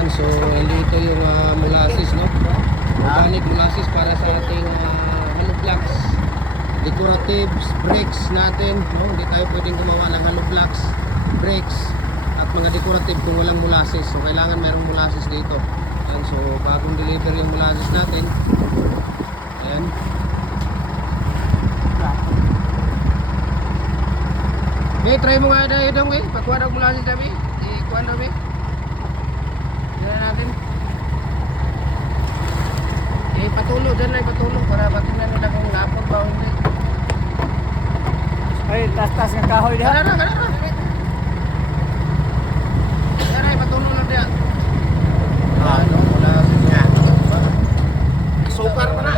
Ayan, so ito yung molasses, no? Organic molasses para sa ating hollow blocks, decoratives, bricks natin, no? Hindi tayo pwedeng gumawa ng hollow blocks, bricks at mga decorative kung walang molasses. So kailangan mayroong molasses dito. Ayan, so bagong deliver yung molasses natin. Ayan. Okay, try mo nga dahil dong eh. Pakuha daw molasses kami. Ikuha daw eh. Yan natin. Eh, patulo dyan lang, patulo para patingnan nila kung napot ba o hindi. Ay, tas-tas ng kahoy diha. Kana na. Yan ay, patulo lang diya. Ano, molasses nga. Sukar pa na.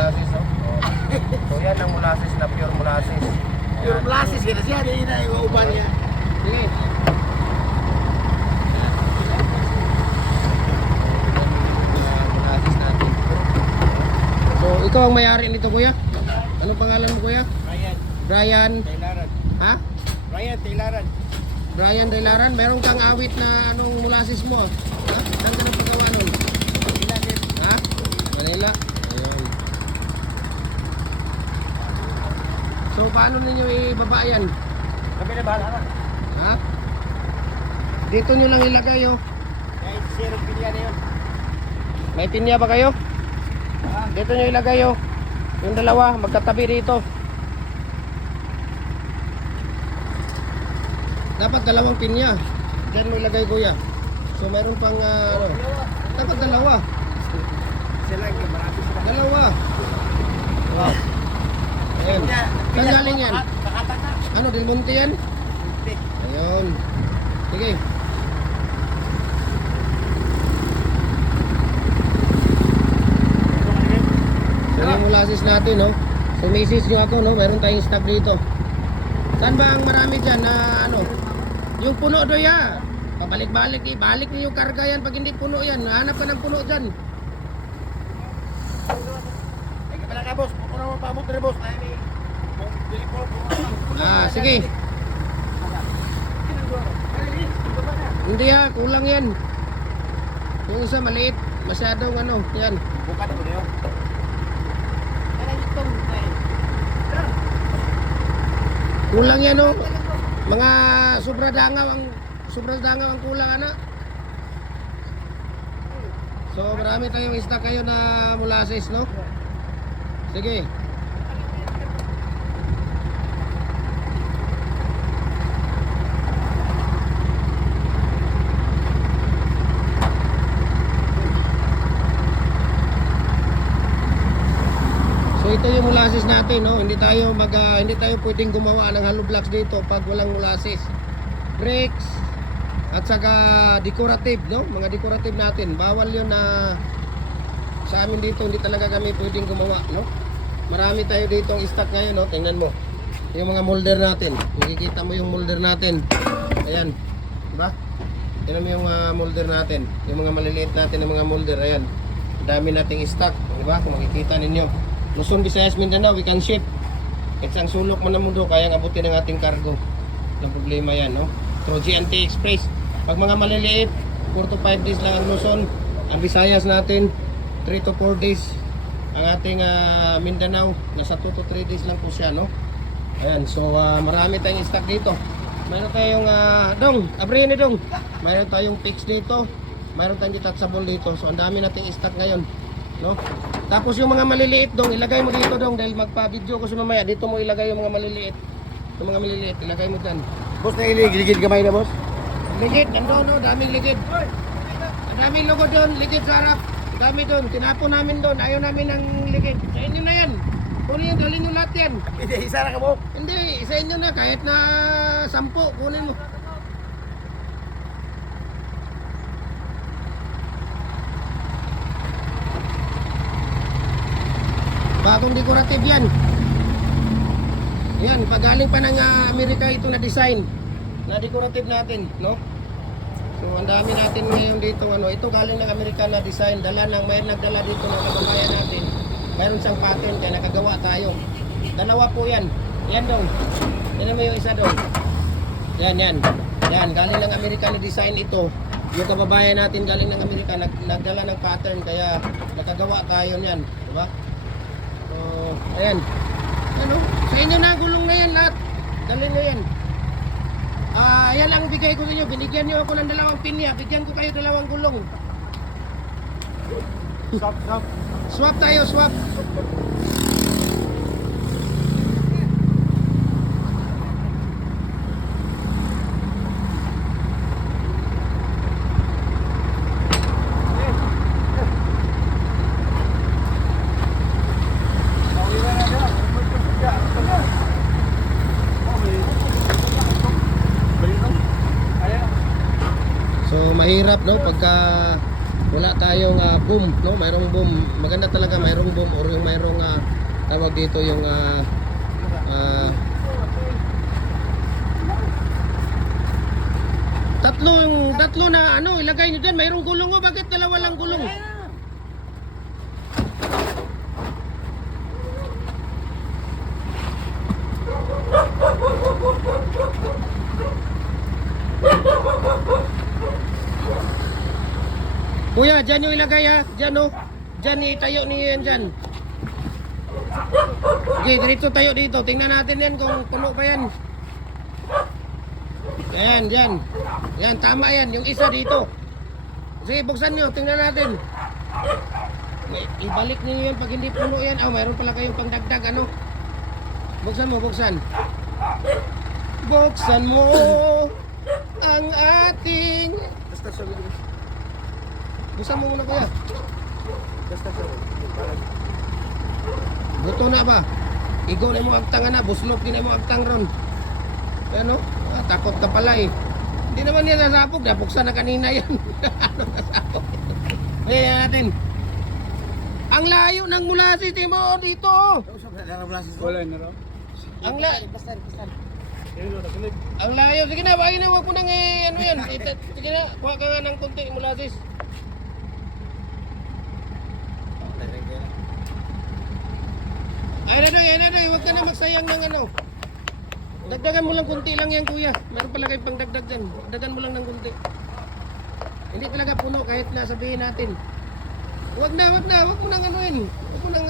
So yan ang molasses na pure molasses. Pure molasses kita siya, di na yung uban niya. Sige. Molasses natin. So ikaw ang may-ari nito, kuya? Anong pangalan mo, kuya? Brian Taylaran. Ha? Ryan Taylaran. Brian Delaran, meron kang awit na anong molasses mo? Ha? Saan ka nagpagawa nun? Ha? Manila? Ayun. So paano ninyo ibaba yan? Kami na bahala na. Ha? Dito nyo lang ilagay, oh. Kahit zero pinya na yun. May pinya ba kayo? Dito nyo ilagay, oh. Yung dalawa, magkatabi dito. Dapat dalawang pinya. Diyan mo ilagay, kuya. So meron pang ano. Dapat dalawa. Sila yung marami sila. Dalawa. Oh. Ayan. Saan galing yan? Nakatak na. Ano, Del Monte yan? Hindi. Ayun. Sige. So yung molasses natin, no? So message nyo ako, no? Meron tayong stock dito. Saan ba ang marami dyan na ano? Yung puno do ya. Pabalik-balik, balik niyo yung karga yan pag hindi puno yan. Hanap ka ng puno dyan. Ay, kapala ka, boss. Kung ano mapamot na, boss. Ay, may... Sige. Hindi ha, kulang yan. Yung isa maliit, masyadong ano, yan. Buka na ko na yun. Kulang yan, oh. Mga sobra dangaw ang kulang, anak. So marami tayong stock kayo na molasses, no? Sige. So ito yung molasses natin, no? Hindi tayo pwedeng gumawa ng hollow blocks dito pag walang molasses. Bricks at saka decorative, no? Mga decorative natin, bawal 'yon na sa amin dito, hindi talaga kami pwedeng gumawa, no? Marami tayo dito ang stock ngayon, no? Tingnan mo. Yung mga molder natin. Makikita mo yung molder natin. Ayan. Diba? Tingnan mo yung molder natin. Yung mga maliliit natin ng mga molder, ayan. Dami nating stock, diba? Kung makikita ninyo. Luzon, Visayas, Mindanao, we can ship. Kahit ang sulok mo na mundo, kayang abutin ng ating cargo. Yung problema yan, no? Through GNT Express. Pag mga maliliit, 4 to 5 days lang ang Luzon. Ang Visayas natin, 3 to 4 days. Ang ating Mindanao, nasa 2 to 3 days lang po siya, no? Ayan, so marami tayong stock dito. Mayroon tayong, Dong, abrihin ni Dong. Mayroon tayong fix dito. Mayroon tayong detachable dito. So ang dami nating stock ngayon, no? Tapos yung mga maliliit, Dong, ilagay mo dito, Dong, dahil magpa-video ko sa mamaya. Dito mo ilagay yung mga maliliit. Yung mga maliliit, ilagay mo dyan. Boss, nailigid kamay na, boss. Ligid, nandun, no? Daming ligid. Ang daming logo doon, ligid sa harap. Ang dami doon, tinapon namin doon. Ayaw namin ng ligid. Sa inyo na yan. Kunin yung dalhin yung lahat yan. Hindi, isa na ka mo. Hindi, sa inyo na, kahit na 10, kunin mo. Bagong decorative yan. Yan, pagaling pa ng Amerika ito na design na decorative natin, no? So ang dami natin ngayon dito, ano, ito galing ng Amerika na design, dala ng may nagdala dito ng kababayan natin. Mayroon siyang patent kaya nakagawa tayo. Dalawa po yan. Yan dong. Yan mo yung isa dong. Yan. Yan, galing ng Amerika na design ito. yung kababayan natin galing ng Amerika nagdala ng pattern kaya nakagawa tayo niyan, di ba? So, ayan. Ano? Sa inyo na gulong na yan lahat. Dali na yan. Yan ang bigay ko sa inyo. Binigyan niyo ako ng 2 pinya. Bigyan ko kayo 2 gulong. Stop, stop. Swap tayo, swap. So mahirap no pagka wala tayong boom no, mayroong boom. Maganda talaga mayroong boom or yung mayroong tawag dito yung tatlo na ano ilagay niyo diyan, mayroong gulong mo, bakit dalawa lang gulong? Kuya, dyan yung ilagay ha. Dyan o. Dyan itayo niyo yan dyan. Okay, diretso tayo dito. Tingnan natin yan kung puno pa yan. Ayan, dyan. Yan, tama yan. Yung isa dito. Sige, buksan nyo. Tingnan natin. Ibalik niyo yan pag hindi puno yan. Mayroon pala kayong pangdagdag ano. Buksan mo, buksan. Buksan mo ang ating... Buksan mo muna kuya. Buto na ba? Igo na mo agtang na, buslot din mo agtang ron. Ano? Takot na pala eh. Hindi naman yan nasapog, nabuksan na kanina yan. Ano nasapog? Ayan natin. Ang layo ng Mulasis, Timo, dito. Wala na raw. Ang layo. Ang layo. Sige na, bahay na, huwag mo nang ano yan. Sige na, kuha ka nga ng kunti Mulasis. Ay na doy, huwag ka na magsayang ng ano. Dagdagan mo lang kunti lang yan kuya. Meron pala kayong pangdagdag dyan. Dagdagan mo lang ng kunti. Hindi talaga puno kahit na sabihin natin. Huwag mo nang anuin. Huwag mo nang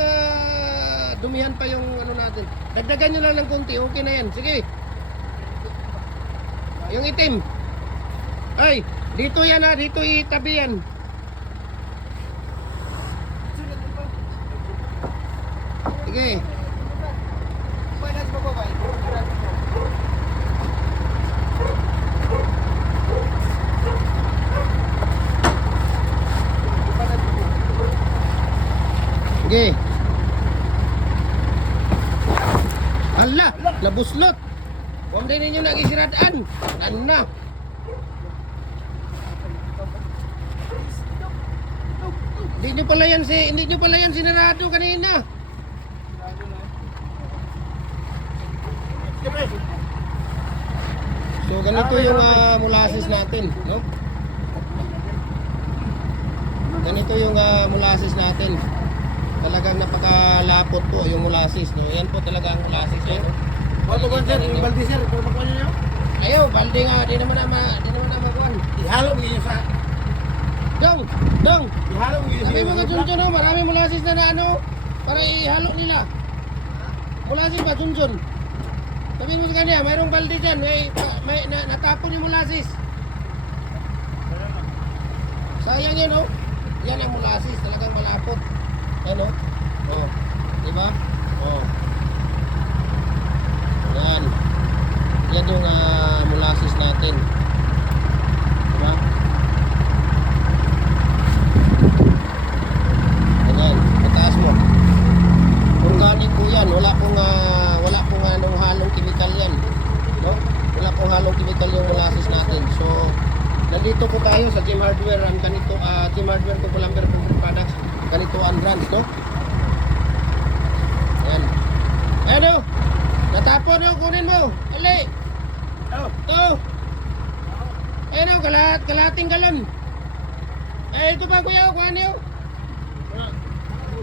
dumihan pa yung ano natin. Dagdagan nyo lang ng kunti, okay na yan. Sige. Yung itim. Ay, dito yan ha, dito itabi yan. Sige. Sige. Hala, nabuslot. Huwag din ninyo nag-isiradaan. Ano na? Hindi nyo pala yan sinarado kanina. So ganito yung molasses natin, no? Ganito yung molasses natin. Talagang napakalapot po yung molasses, no? Yan po talaga ang molasses, no? Ano ba sir? Yung balde sir, kung makuha niyo? Ayaw, balde nga, di naman na makuhan. Ihalo niyo sa... Dong! Ihalo niyo Sabi mga Junjun, no? Marami molasses na ano, para ihalo nila. Molasses ba, Junjun? Sabi mo sa kanya, mayroong balde dyan, may natapon yung molasses. Sayang yan, no? Yan ang molasses, talagang malapot. Ano? Oh, di ba? Oh. Yan. Yan yung molasses natin. Di ba? Ayan, mataas mo. Organic po yan. Wala pong anong halong chemical yan. No? Wala pong halong chemical yung molasses natin. So, nandito po tayo sa Jim Hardware. Ang ganito, Jim Hardware ko Lumber Products. Ganito ang brands, no? Ayan. Ayan o. Natapon o, kunin mo. Ali. Ito. Ayan o, kalahating galon. Eh, ito ba kuya? Kuha niyo.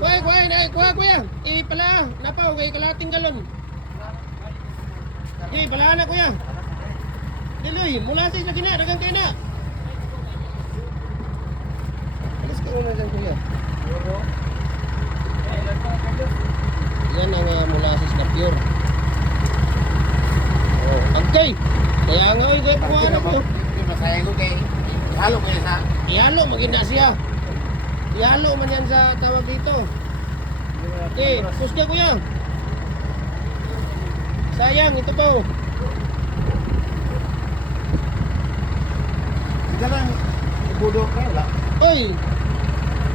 Kuha kuya. Pala. Napaw, kay kalahating galon. Pala na kuya. Diloy, mula sa isa kina, dagang kayo na. muna dyan, kuya. Yan ang molasses na pure. Oh, agkay. Kaya nga, kaya kuha na ko. Hindi masayang ko kay halo ko yan sa Ihalo, maganda siya. Ihalo man yan sa tawag dito. Okay, push ka kuya. Sayang, ito pa oh. Ika lang, ibudo ka wala. Oy,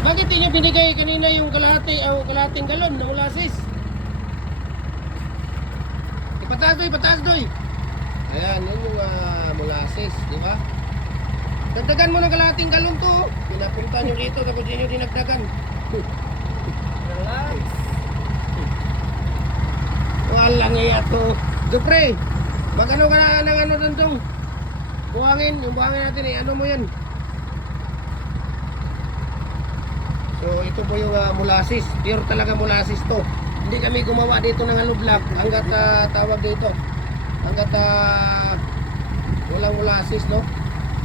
bakit inyo binigay kanina yung kalahating galon ng molasses? Ipataas doy. Ayan, yun yung molasses, di ba? Dagdagan mo ng kalahating galon to. Oh. Pinapunta nyo dito, tapos yun yung dinagdagan. Relax. Walang iya to. Dupre, mag-ano ka na ng ano dong? Buhangin, yung buhangin natin eh, ano mo yan? So ito po yung molasses, pure talaga molasses to. Hindi kami gumawa dito ng hollow block hanggat tawag dito. Hanggat walang molasses, no?